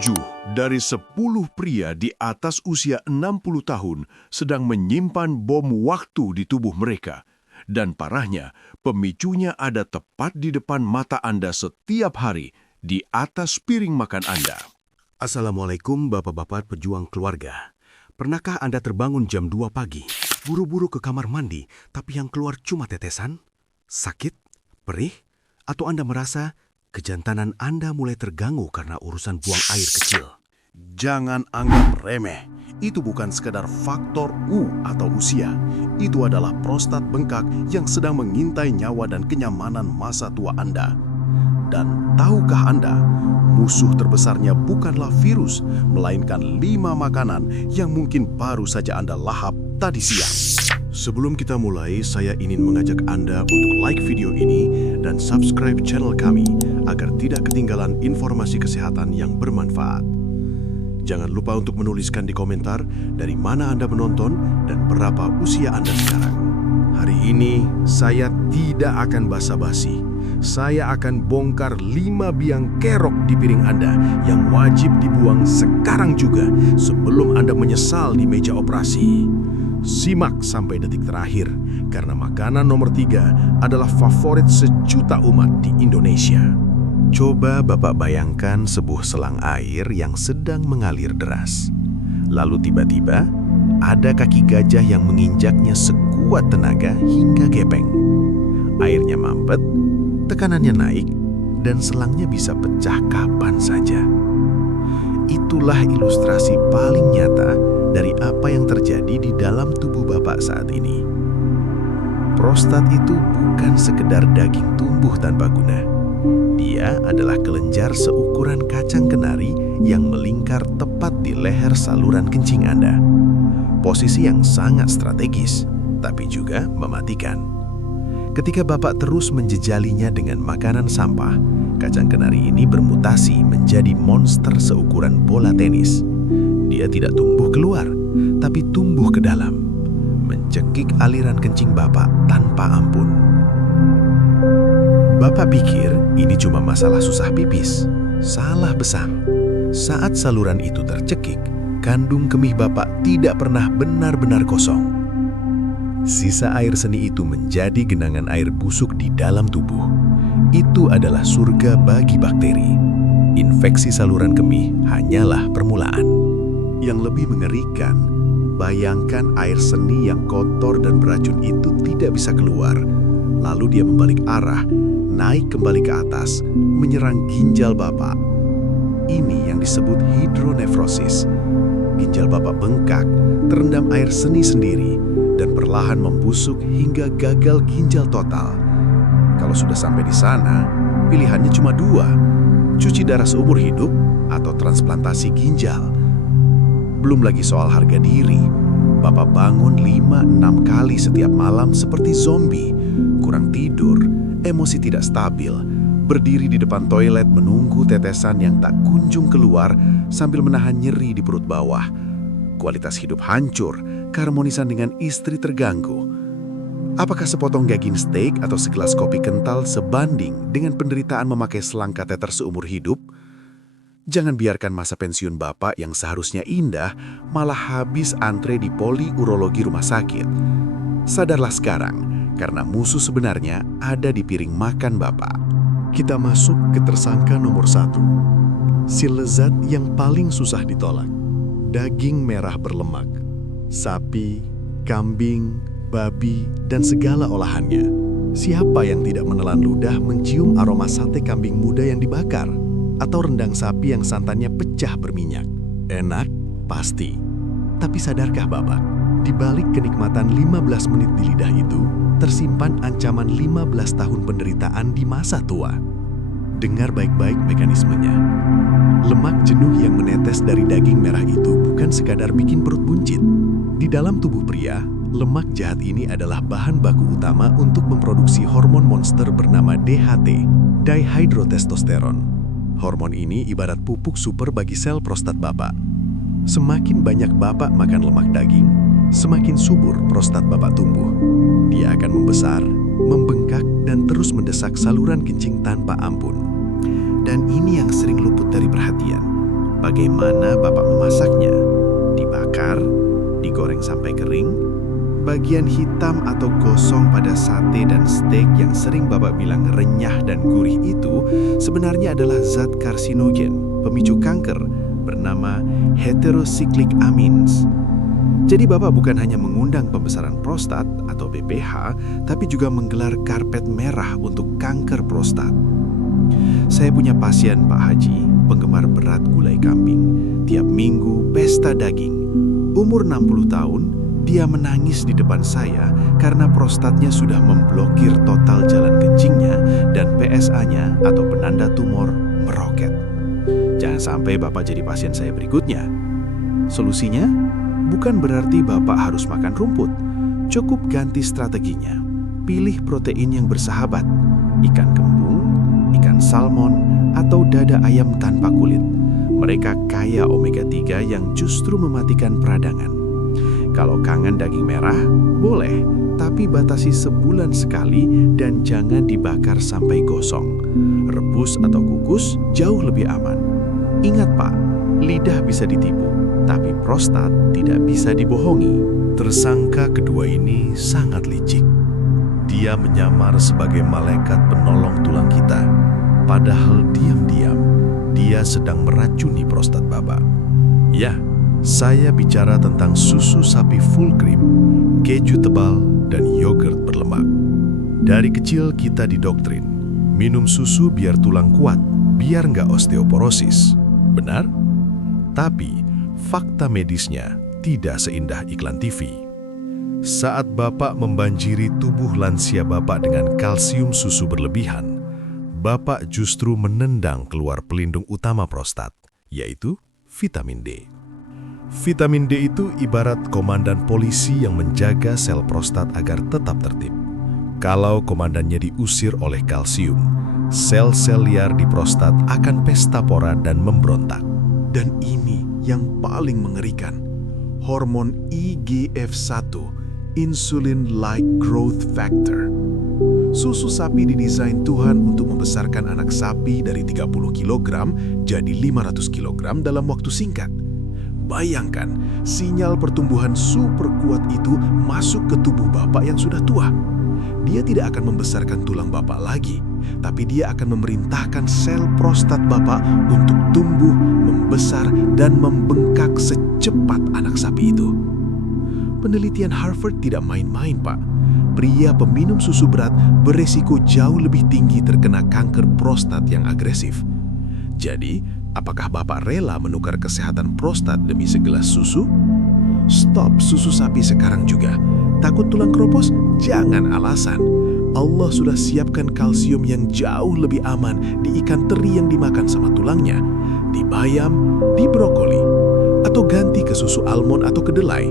7 dari 10 pria di atas usia 60 tahun sedang menyimpan bom waktu di tubuh mereka. Dan parahnya, pemicunya ada tepat di depan mata Anda setiap hari di atas piring makan Anda. Assalamualaikum bapak-bapak pejuang keluarga. Pernahkah Anda terbangun jam 2 pagi, buru-buru ke kamar mandi, tapi yang keluar cuma tetesan? Sakit? Perih? Atau Anda merasa kejantanan Anda mulai terganggu karena urusan buang air kecil? Jangan anggap remeh. Itu bukan sekedar faktor U atau usia. Itu adalah prostat bengkak yang sedang mengintai nyawa dan kenyamanan masa tua Anda. Dan tahukah Anda, musuh terbesarnya bukanlah virus, melainkan 5 makanan yang mungkin baru saja Anda lahap tadi siang. Sebelum kita mulai, saya ingin mengajak Anda untuk like video ini dan subscribe channel kami agar tidak ketinggalan informasi kesehatan yang bermanfaat. Jangan lupa untuk menuliskan di komentar dari mana Anda menonton dan berapa usia Anda sekarang. Hari ini saya tidak akan basa-basi. Saya akan bongkar 5 biang kerok di piring Anda yang wajib dibuang sekarang juga sebelum Anda menyesal di meja operasi. Simak sampai detik terakhir, karena makanan nomor 3 adalah favorit sejuta umat di Indonesia. Coba Bapak bayangkan sebuah selang air yang sedang mengalir deras. Lalu tiba-tiba, ada kaki gajah yang menginjaknya sekuat tenaga hingga gepeng. Airnya mampet, tekanannya naik, dan selangnya bisa pecah kapan saja. Itulah ilustrasi paling nyata dari apa yang terjadi di dalam tubuh Bapak saat ini. Prostat itu bukan sekedar daging tumbuh tanpa guna. Dia adalah kelenjar seukuran kacang kenari yang melingkar tepat di leher saluran kencing Anda. Posisi yang sangat strategis, tapi juga mematikan. Ketika Bapak terus menjejalinya dengan makanan sampah, kacang kenari ini bermutasi menjadi monster seukuran bola tenis. Dia tidak tumbuh keluar, tapi tumbuh ke dalam, mencekik aliran kencing Bapak tanpa ampun. Bapak pikir ini cuma masalah susah pipis. Salah besar. Saat saluran itu tercekik, kandung kemih Bapak tidak pernah benar-benar kosong. Sisa air seni itu menjadi genangan air busuk di dalam tubuh. Itu adalah surga bagi bakteri. Infeksi saluran kemih hanyalah permulaan. Yang lebih mengerikan, bayangkan air seni yang kotor dan beracun itu tidak bisa keluar. Lalu dia membalik arah, naik kembali ke atas, menyerang ginjal Bapak. Ini yang disebut hidronefrosis. Ginjal Bapak bengkak, terendam air seni sendiri, dan perlahan membusuk hingga gagal ginjal total. Kalau sudah sampai di sana, pilihannya cuma 2, cuci darah seumur hidup atau transplantasi ginjal. Belum lagi soal harga diri. Bapak bangun 5-6 kali setiap malam seperti zombie, kurang tidur, emosi tidak stabil, berdiri di depan toilet menunggu tetesan yang tak kunjung keluar sambil menahan nyeri di perut bawah. Kualitas hidup hancur, keharmonisan dengan istri terganggu. Apakah sepotong daging steak atau segelas kopi kental sebanding dengan penderitaan memakai selang kateter seumur hidup? Jangan biarkan masa pensiun Bapak yang seharusnya indah malah habis antre di poliurologi rumah sakit. Sadarlah sekarang, karena musuh sebenarnya ada di piring makan Bapak. Kita masuk ke tersangka nomor 1. Si lezat yang paling susah ditolak. Daging merah berlemak. Sapi, kambing, babi, dan segala olahannya. Siapa yang tidak menelan ludah mencium aroma sate kambing muda yang dibakar? Atau rendang sapi yang santannya pecah berminyak? Enak? Pasti. Tapi sadarkah Bapak, di balik kenikmatan 15 menit di lidah itu, tersimpan ancaman 15 tahun penderitaan di masa tua. Dengar baik-baik mekanismenya. Lemak jenuh yang menetes dari daging merah itu bukan sekadar bikin perut buncit. Di dalam tubuh pria, lemak jahat ini adalah bahan baku utama untuk memproduksi hormon monster bernama DHT, dihydrotestosteron. Hormon ini ibarat pupuk super bagi sel prostat Bapak. Semakin banyak Bapak makan lemak daging, semakin subur prostat Bapak tumbuh. Dia akan membesar, membengkak, dan terus mendesak saluran kencing tanpa ampun. Dan ini yang sering luput dari perhatian. bagaimana Bapak memasaknya. Dibakar, digoreng sampai kering, bagian hitam atau gosong pada sate dan steak yang sering Bapak bilang renyah dan gurih itu sebenarnya adalah zat karsinogen, pemicu kanker, bernama heterocyclic amines. Jadi Bapak bukan hanya mengundang pembesaran prostat atau BPH, tapi juga menggelar karpet merah untuk kanker prostat. Saya punya pasien Pak Haji, penggemar berat gulai kambing. Tiap minggu pesta daging. Umur 60 tahun, dia menangis di depan saya karena prostatnya sudah memblokir total jalan kencingnya dan PSA-nya atau penanda tumor meroket. Jangan sampai Bapak jadi pasien saya berikutnya. Solusinya, bukan berarti Bapak harus makan rumput. Cukup ganti strateginya. Pilih protein yang bersahabat. Ikan kembung, ikan salmon, atau dada ayam tanpa kulit. Mereka kaya omega 3 yang justru mematikan peradangan. Kalau kangen daging merah, boleh, tapi batasi sebulan sekali dan jangan dibakar sampai gosong. Rebus atau kukus jauh lebih aman. Ingat Pak, lidah bisa ditipu, tapi prostat tidak bisa dibohongi. Tersangka kedua ini sangat licik. Dia menyamar sebagai malaikat penolong tulang kita. Padahal diam-diam, dia sedang meracuni prostat Bapak. Ya, saya bicara tentang susu sapi full cream, keju tebal, dan yogurt berlemak. Dari kecil kita didoktrin, minum susu biar tulang kuat, biar nggak osteoporosis. Benar? Tapi, fakta medisnya tidak seindah iklan TV. Saat Bapak membanjiri tubuh lansia Bapak dengan kalsium susu berlebihan, Bapak justru menendang keluar pelindung utama prostat, yaitu vitamin D. Vitamin D itu ibarat komandan polisi yang menjaga sel prostat agar tetap tertib. Kalau komandannya diusir oleh kalsium, sel-sel liar di prostat akan pesta pora dan memberontak. Dan ini yang paling mengerikan. Hormon IGF-1, Insulin-like Growth Factor. Susu sapi didesain Tuhan untuk membesarkan anak sapi dari 30 kg jadi 500 kg dalam waktu singkat. Bayangkan, sinyal pertumbuhan super kuat itu masuk ke tubuh Bapak yang sudah tua. Dia tidak akan membesarkan tulang Bapak lagi, tapi dia akan memerintahkan sel prostat Bapak untuk tumbuh, membesar, dan membengkak secepat anak sapi itu. Penelitian Harvard tidak main-main, Pak. Pria peminum susu berat beresiko jauh lebih tinggi terkena kanker prostat yang agresif. Jadi, apakah Bapak rela menukar kesehatan prostat demi segelas susu? Stop susu sapi sekarang juga. Takut tulang keropos? Jangan alasan. Allah sudah siapkan kalsium yang jauh lebih aman di ikan teri yang dimakan sama tulangnya, di bayam, di brokoli, atau ganti ke susu almond atau kedelai.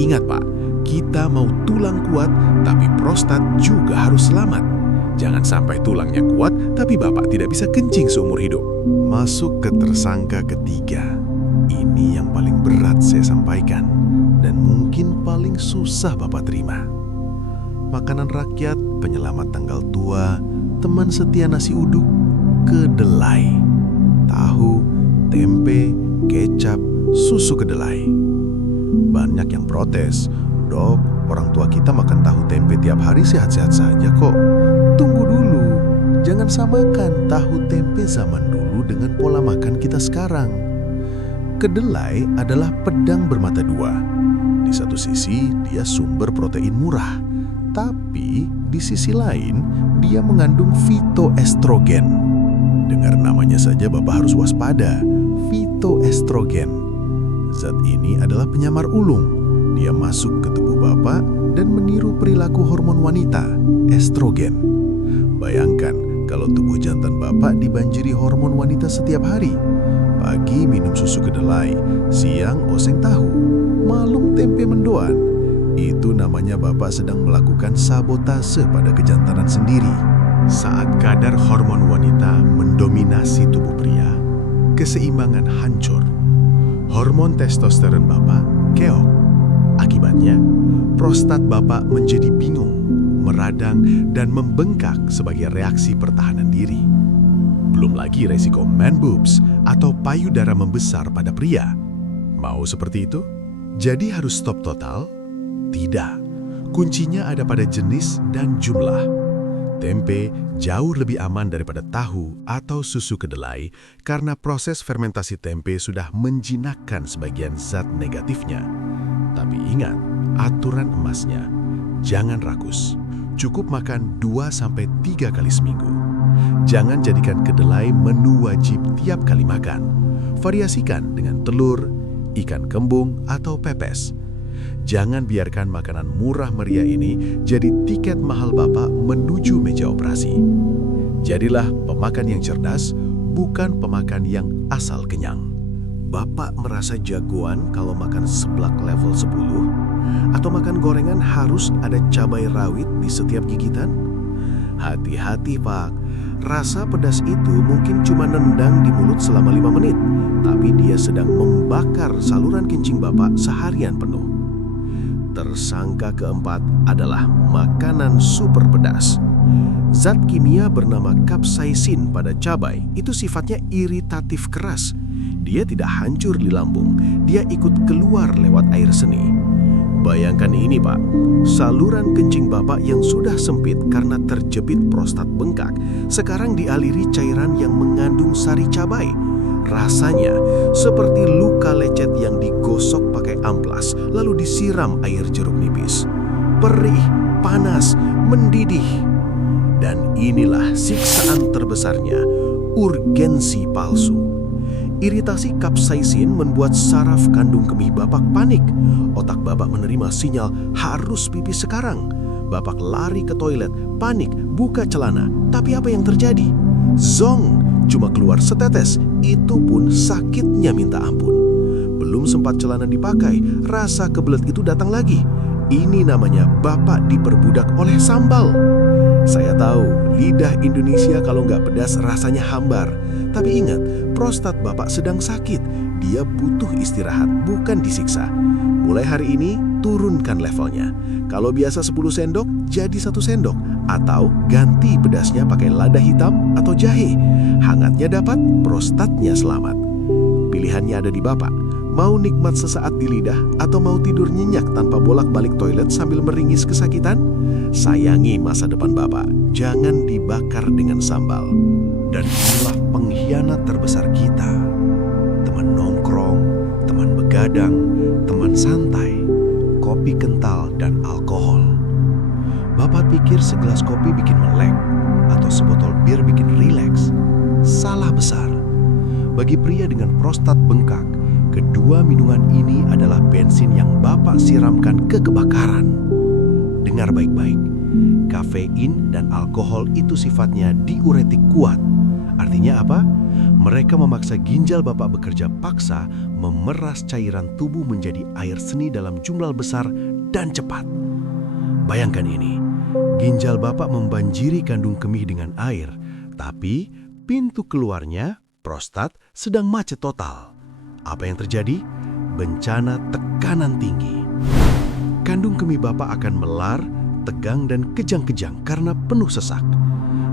Ingat Pak, kita mau tulang kuat, tapi prostat juga harus selamat. Jangan sampai tulangnya kuat, tapi Bapak tidak bisa kencing seumur hidup. Masuk ke tersangka ketiga. Ini yang paling berat saya sampaikan, dan mungkin paling susah Bapak terima. Makanan rakyat, penyelamat tanggal tua, teman setia nasi uduk, kedelai. Tahu, tempe, kecap, susu kedelai. Banyak yang protes, "Dok, orang tua kita makan tahu tempe tiap hari sehat-sehat saja kok." Tunggu dulu, jangan samakan tahu tempe zaman dulu dengan pola makan kita sekarang. Kedelai adalah pedang bermata dua. Di satu sisi, dia sumber protein murah. Tapi di sisi lain, dia mengandung fitoestrogen. Dengar namanya saja Bapak harus waspada. Fitoestrogen. Zat ini adalah penyamar ulung. Dia masuk ke tubuh Bapak dan meniru perilaku hormon wanita, estrogen. Bayangkan kalau tubuh jantan Bapak dibanjiri hormon wanita setiap hari. Pagi minum susu kedelai, siang oseng tahu, malam tempe mendoan. Itu namanya Bapak sedang melakukan sabotase pada kejantanan sendiri. Saat kadar hormon wanita mendominasi tubuh pria, keseimbangan hancur. Hormon testosteron Bapak keok. Akibatnya, prostat Bapak menjadi bingung, meradang, dan membengkak sebagai reaksi pertahanan diri. Belum lagi resiko man boobs atau payudara membesar pada pria. Mau seperti itu? Jadi harus stop total? Tidak. Kuncinya ada pada jenis dan jumlah. Tempe jauh lebih aman daripada tahu atau susu kedelai karena proses fermentasi tempe sudah menjinakkan sebagian zat negatifnya. Tapi ingat, aturan emasnya, jangan rakus. Cukup makan 2-3 kali seminggu. Jangan jadikan kedelai menu wajib tiap kali makan. Variasikan dengan telur, ikan kembung, atau pepes. Jangan biarkan makanan murah meriah ini jadi tiket mahal Bapak menuju meja operasi. Jadilah pemakan yang cerdas, bukan pemakan yang asal kenyang. Bapak merasa jagoan kalau makan seblak level 10? Atau makan gorengan harus ada cabai rawit di setiap gigitan? Hati-hati Pak, rasa pedas itu mungkin cuma nendang di mulut selama 5 menit, tapi dia sedang membakar saluran kencing Bapak seharian penuh. Tersangka keempat adalah makanan super pedas. Zat kimia bernama kapsaisin pada cabai itu sifatnya iritatif keras. Dia tidak hancur di lambung, dia ikut keluar lewat air seni. Bayangkan ini Pak, saluran kencing Bapak yang sudah sempit karena terjepit prostat bengkak, sekarang dialiri cairan yang mengandung sari cabai. Rasanya seperti luka lecet yang digosok pakai amplas, lalu disiram air jeruk nipis. Perih, panas, mendidih. Dan inilah siksaan terbesarnya, urgensi palsu. Iritasi kapsaisin membuat saraf kandung kemih Bapak panik. Otak Bapak menerima sinyal harus pipis sekarang. Bapak lari ke toilet, panik, buka celana. Tapi apa yang terjadi? Zong! Cuma keluar setetes, itu pun sakitnya minta ampun. Belum sempat celana dipakai, rasa kebelet itu datang lagi. Ini namanya Bapak diperbudak oleh sambal. Saya tahu, lidah Indonesia kalau nggak pedas rasanya hambar. Tapi ingat, prostat Bapak sedang sakit. Dia butuh istirahat, bukan disiksa. Mulai hari ini, turunkan levelnya. Kalau biasa 10 sendok, jadi 1 sendok. Atau ganti pedasnya pakai lada hitam atau jahe. Hangatnya dapat, prostatnya selamat. Pilihannya ada di Bapak. Mau nikmat sesaat di lidah atau mau tidur nyenyak tanpa bolak-balik toilet sambil meringis kesakitan? Sayangi masa depan Bapak. Jangan dibakar dengan sambal. Dan inilah pengkhianat terbesar kita. Teman nongkrong, teman begadang, teman santai, kopi kental dan alkohol. Bapak pikir segelas kopi bikin melek atau sebotol bir bikin rileks. Salah besar. Bagi pria dengan prostat bengkak, kedua minuman ini adalah bensin yang Bapak siramkan ke kebakaran. Dengar baik-baik, kafein dan alkohol itu sifatnya diuretik kuat. Artinya apa? Mereka memaksa ginjal Bapak bekerja paksa memeras cairan tubuh menjadi air seni dalam jumlah besar dan cepat. Bayangkan ini, ginjal Bapak membanjiri kandung kemih dengan air, tapi pintu keluarnya, prostat, sedang macet total. Apa yang terjadi? Bencana tekanan tinggi. Kandung kemih Bapak akan melar, tegang dan kejang-kejang karena penuh sesak.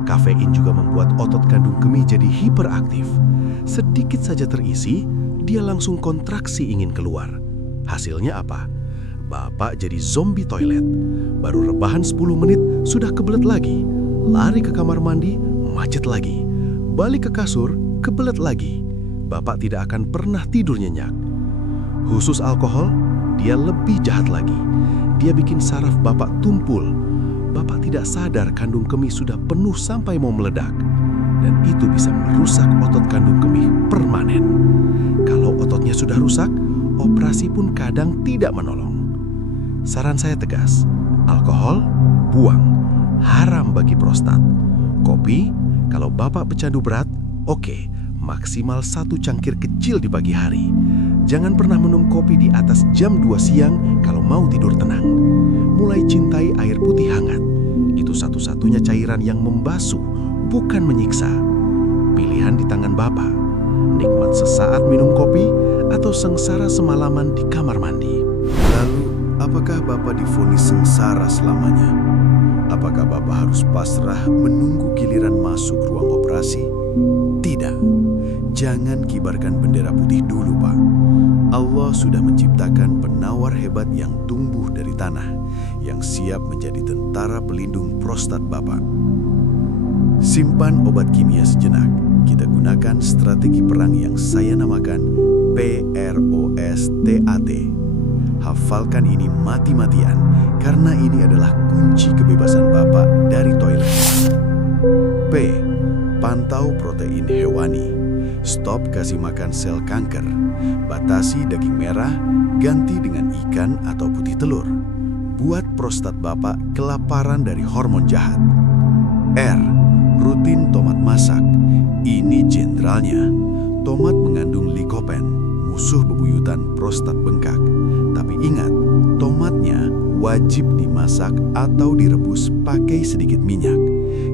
Kafein juga membuat otot kandung kemih jadi hiperaktif. Sedikit saja terisi, dia langsung kontraksi ingin keluar. Hasilnya apa? Bapak jadi zombie toilet. Baru rebahan 10 menit, sudah kebelet lagi. Lari ke kamar mandi, macet lagi. Balik ke kasur, kebelet lagi. Bapak tidak akan pernah tidur nyenyak. Khusus alkohol, dia lebih jahat lagi. Dia bikin saraf Bapak tumpul. Bapak tidak sadar kandung kemih sudah penuh sampai mau meledak. Dan itu bisa merusak otot kandung kemih permanen. Kalau ototnya sudah rusak, operasi pun kadang tidak menolong. Saran saya tegas, alkohol, buang. Haram bagi prostat. Kopi, kalau Bapak pecandu berat, oke, maksimal 1 cangkir kecil di pagi hari. Jangan pernah minum kopi di atas jam 2 siang kalau mau tidur tenang. Mulai cintai air putih hangat. Itu satu-satunya cairan yang membasuh, bukan menyiksa. Pilihan di tangan Bapak. Nikmat sesaat minum kopi atau sengsara semalaman di kamar mandi. Lalu, apakah Bapak divonis sengsara selamanya? Apakah Bapak harus pasrah menunggu giliran masuk ruang operasi? Tidak, jangan kibarkan bendera putih dulu, Pak. Allah sudah menciptakan penawar hebat yang tumbuh dari tanah, yang siap menjadi tentara pelindung prostat Bapak. Simpan obat kimia sejenak. Kita gunakan strategi perang yang saya namakan PROSTAT. Hafalkan ini mati-matian, karena ini adalah kunci kebebasan Bapak dari toilet. P. Pantau protein hewani. Stop kasih makan sel kanker. Batasi daging merah, ganti dengan ikan atau putih telur. Buat prostat Bapak kelaparan dari hormon jahat. R. Rutin tomat masak. Ini jenderalnya. Tomat mengandung likopen, musuh bebuyutan prostat bengkak. Tapi ingat, tomatnya wajib dimasak atau direbus pakai sedikit minyak.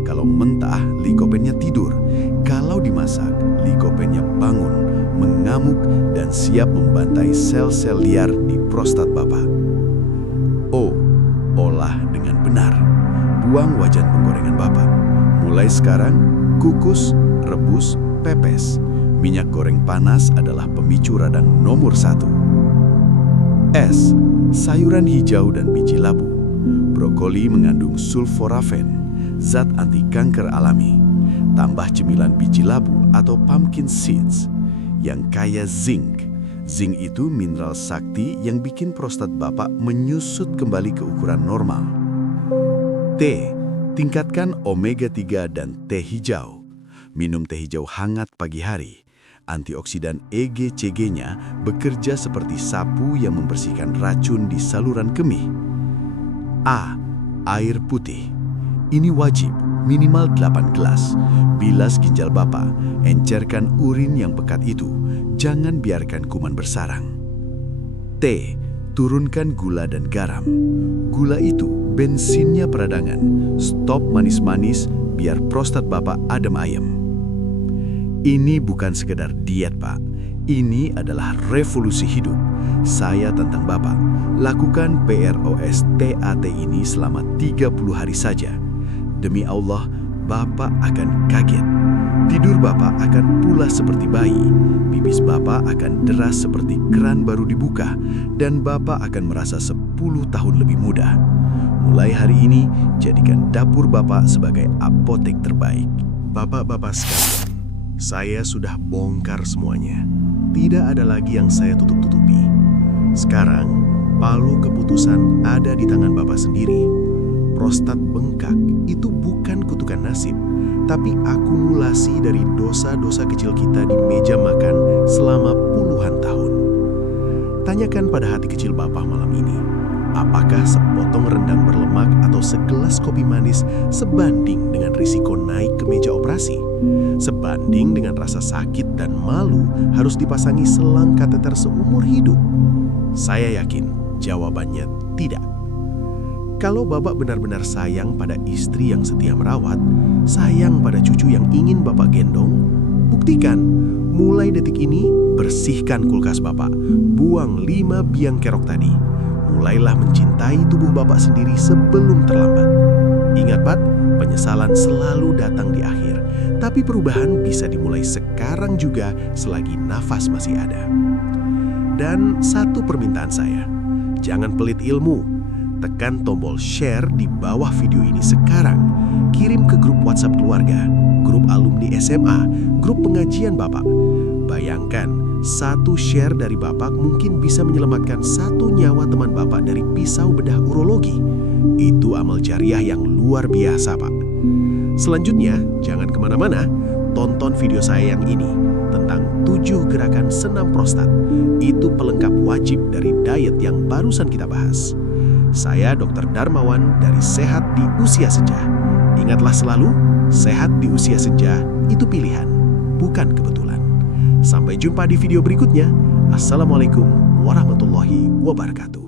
Kalau mentah, likopennya tidur. Kalau dimasak, likopennya bangun, mengamuk, dan siap membantai sel-sel liar di prostat Bapak. O. Olah dengan benar. Buang wajan penggorengan Bapak. Mulai sekarang, kukus, rebus, pepes. Minyak goreng panas adalah pemicu radang nomor 1. S. Sayuran hijau dan biji labu. Brokoli mengandung sulforafen, zat anti kanker alami. Tambah cemilan biji labu atau pumpkin seeds yang kaya zinc. Zinc itu mineral sakti yang bikin prostat Bapak menyusut kembali ke ukuran normal. T. Tingkatkan omega 3 dan teh hijau. Minum teh hijau hangat pagi hari. Antioksidan EGCG-nya bekerja seperti sapu yang membersihkan racun di saluran kemih. A. Air putih. Ini wajib, minimal 8 gelas. Bilas ginjal Bapak, encerkan urin yang pekat itu. Jangan biarkan kuman bersarang. T. Turunkan gula dan garam. Gula itu bensinnya peradangan. Stop manis-manis biar prostat Bapak adem ayem. Ini bukan sekedar diet, Pak. Ini adalah revolusi hidup. Saya tantang Bapak, lakukan PROSTAT ini selama 30 hari saja. Demi Allah, Bapak akan kaget. Tidur Bapak akan pula seperti bayi. Pipis Bapak akan deras seperti keran baru dibuka. Dan Bapak akan merasa 10 tahun lebih muda. Mulai hari ini, jadikan dapur Bapak sebagai apotek terbaik. Bapak-bapak sekalian, saya sudah bongkar semuanya. Tidak ada lagi yang saya tutup-tutupi. Sekarang, palu keputusan ada di tangan Bapak sendiri. Prostat bengkak itu bukan kutukan nasib, tapi akumulasi dari dosa-dosa kecil kita di meja makan selama puluhan tahun. Tanyakan pada hati kecil Bapak malam ini, apakah sepotong rendang berlemak atau segelas kopi manis sebanding dengan risiko naik ke meja operasi? Sebanding dengan rasa sakit dan malu harus dipasangi selang kateter seumur hidup? Saya yakin jawabannya tidak. Kalau Bapak benar-benar sayang pada istri yang setia merawat, sayang pada cucu yang ingin Bapak gendong, buktikan. Mulai detik ini, bersihkan kulkas Bapak. Buang 5 biang kerok tadi. Mulailah mencintai tubuh Bapak sendiri sebelum terlambat. Ingat, Pak, penyesalan selalu datang di akhir. Tapi perubahan bisa dimulai sekarang juga selagi nafas masih ada. Dan satu permintaan saya, jangan pelit ilmu. Tekan tombol share di bawah video ini sekarang. Kirim ke grup WhatsApp keluarga, grup alumni SMA, grup pengajian Bapak. Bayangkan, satu share dari Bapak mungkin bisa menyelamatkan satu nyawa teman Bapak dari pisau bedah urologi. Itu amal jariah yang luar biasa, Pak. Selanjutnya, jangan kemana-mana. Tonton video saya yang ini tentang 7 gerakan senam prostat. Itu pelengkap wajib dari diet yang barusan kita bahas. Saya Dr. Darmawan dari Sehat di Usia Senja. Ingatlah selalu, sehat di usia senja itu pilihan, bukan kebetulan. Sampai jumpa di video berikutnya. Assalamualaikum warahmatullahi wabarakatuh.